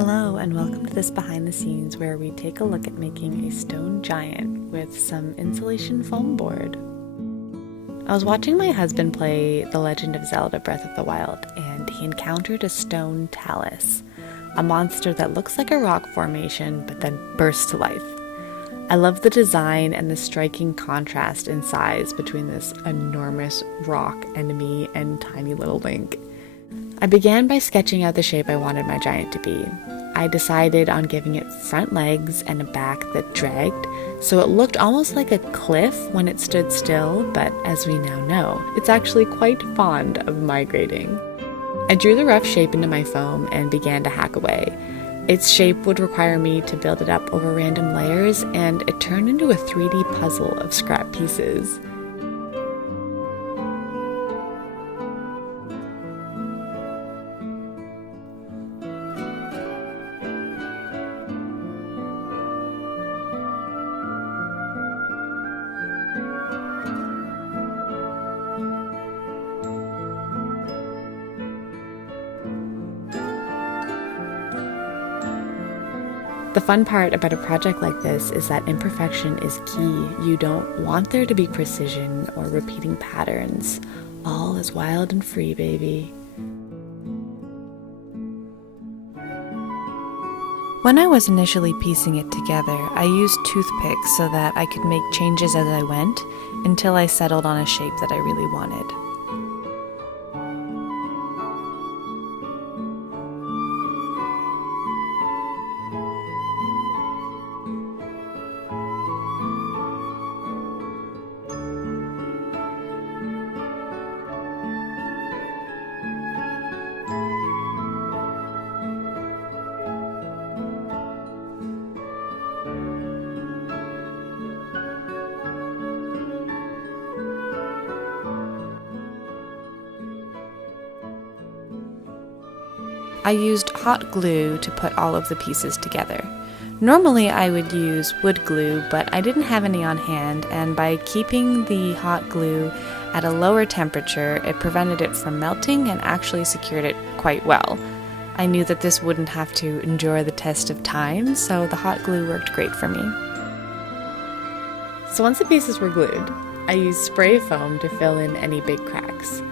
Hello and welcome to this behind the scenes where we take a look at making a stone giant with some insulation foam board. I was watching my husband play The Legend of Zelda Breath of the Wild and he encountered a stone talus, a monster that looks like a rock formation but then bursts to life. I love the design and the striking contrast in size between this enormous rock enemy and tiny little Link. I began by sketching out the shape I wanted my giant to be. I decided on giving it front legs and a back that dragged, so it looked almost like a cliff when it stood still, but as we now know, it's actually quite fond of migrating. I drew the rough shape into my foam and began to hack away. Its shape would require me to build it up over random layers, and it turned into a 3D puzzle of scrap pieces. The fun part about a project like this is that imperfection is key. You don't want there to be precision or repeating patterns. All is wild and free, baby. When I was initially piecing it together, I used toothpicks so that I could make changes as I went until I settled on a shape that I really wanted. I used hot glue to put all of the pieces together. Normally I would use wood glue, but I didn't have any on hand, and by keeping the hot glue at a lower temperature, it prevented it from melting and actually secured it quite well. I knew that this wouldn't have to endure the test of time, so the hot glue worked great for me. So once the pieces were glued, I used spray foam to fill in any big cracks.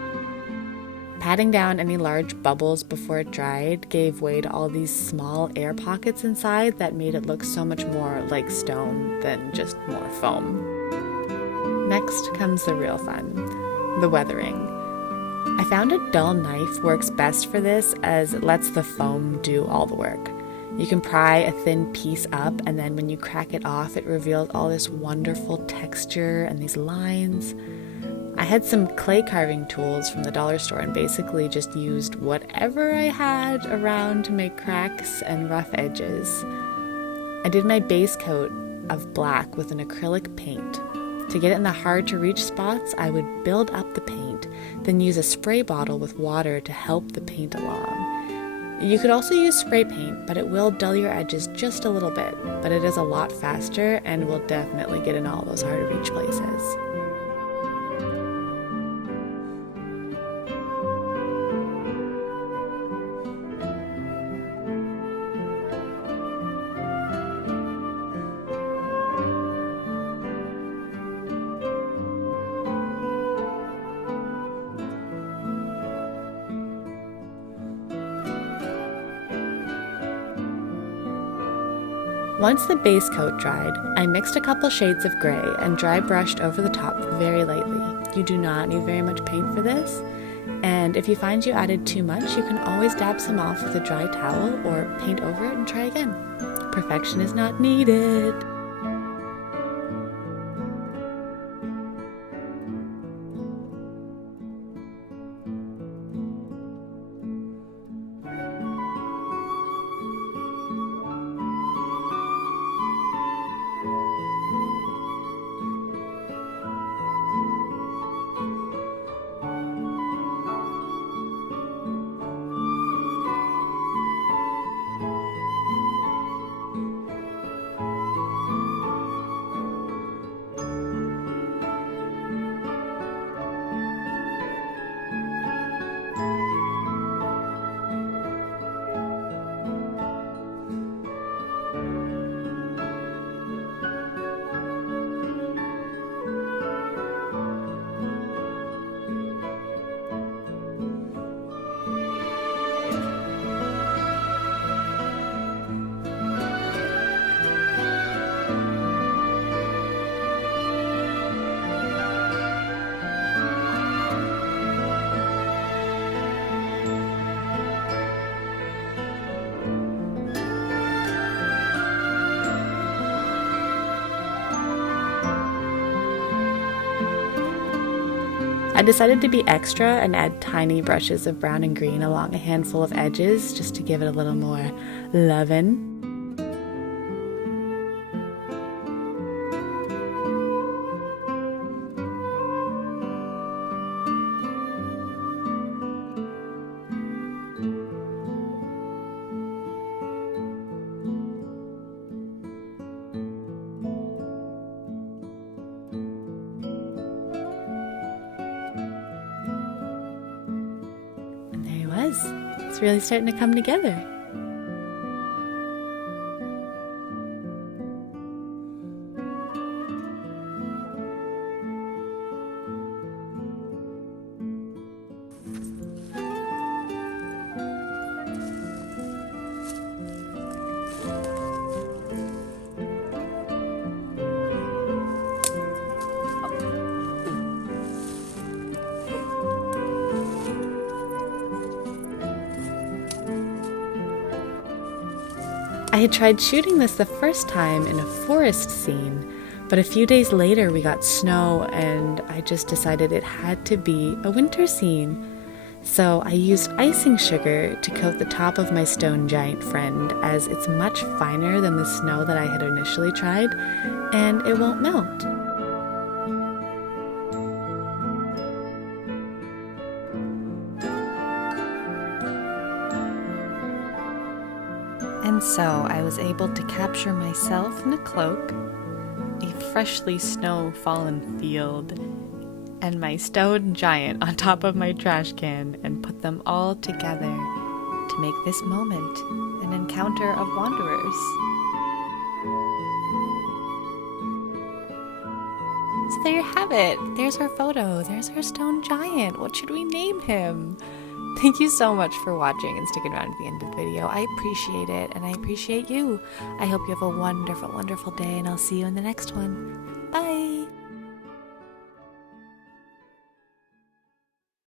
Patting down any large bubbles before it dried gave way to all these small air pockets inside that made it look so much more like stone than just more foam. Next comes the real fun, the weathering. I found a dull knife works best for this as it lets the foam do all the work. You can pry a thin piece up and then when you crack it off, it reveals all this wonderful texture and these lines. I had some clay carving tools from the dollar store and basically just used whatever I had around to make cracks and rough edges. I did my base coat of black with an acrylic paint. To get it in the hard to reach spots, I would build up the paint, then use a spray bottle with water to help the paint along. You could also use spray paint, but it will dull your edges just a little bit, but it is a lot faster and will definitely get in all those hard to reach places. Once the base coat dried, I mixed a couple shades of gray and dry brushed over the top very lightly. You do not need very much paint for this, and if you find you added too much, you can always dab some off with a dry towel or paint over it and try again. Perfection is not needed. I decided to be extra and add tiny brushes of brown and green along a handful of edges just to give it a little more lovin'. It's really starting to come together. I had tried shooting this the first time in a forest scene, but a few days later we got snow and I just decided it had to be a winter scene. So I used icing sugar to coat the top of my stone giant friend, as it's much finer than the snow that I had initially tried, and it won't melt. And so I was able to capture myself in a cloak, a freshly snow-fallen field, and my stone giant on top of my trash can, and put them all together to make this moment an encounter of wanderers. So there you have it. There's our photo. There's our stone giant. What should we name him? Thank you so much for watching and sticking around to the end of the video. I appreciate it, and I appreciate you. I hope you have a wonderful, wonderful day, and I'll see you in the next one. Bye!